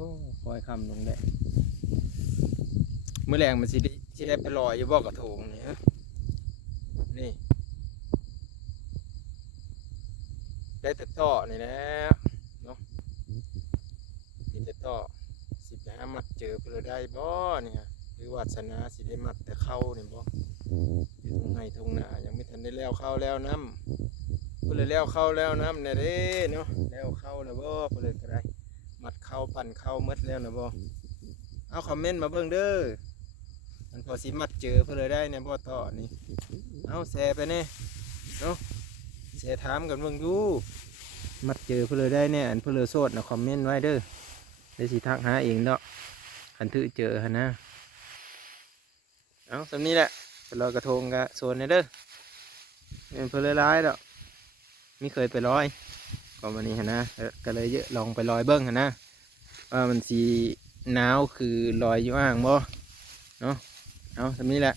อ้คอยคำลงได้เมื่อแรงมันสิได้ไปลอยอยู่บ่กระทงนี่ฮะนี่ได้แต่ต่อนี่แหละเนาะมีแต่ต่อสิไปหามัดเจอเพื่อได้บ่นี่ฮะหรือวาสนาสิได้มัดแต่เข้านี่บ่อยู่ตรงไหนตรงหน้ายังไม่ทันได้แล้วเข้าแล้วน้ำเพื่อแล้วเข้าแล้วน้ำเนี่ยเด้เนาะแล้วเข้าแล้วบ่เพื่อก็ได้มัดเข้าปั่นเข้าหมดแล้วนะบ่เอาคอมเมนต์มาเบิ่งเด้อมันพอสิมัดเจอเพื่อได้เนี่ยบ่ต่อนี่เอาแชร์ไปเนี่ยเนาะแชร์ถามกันเบิ่งดูมัดเจอเพื่อได้เนี่ยอันเพื่อโสดนะคอมเมนต์ไว้เด้อได้สิทักหาเองเนาะคันถือเจอฮะนะเอาสำนี้แหละไปลอยกระทงกับโซนนี่เด้อเป็นเพื่อร้ายดอกไม่เคยไปลอยก็วันนี้ฮะนะก็เลยเยอะลองไปลอยเบิ้งฮะนะว่ามันสีหนาวคือลอยอยู่อ่างบ่เนาะเอาสำนี้แหละ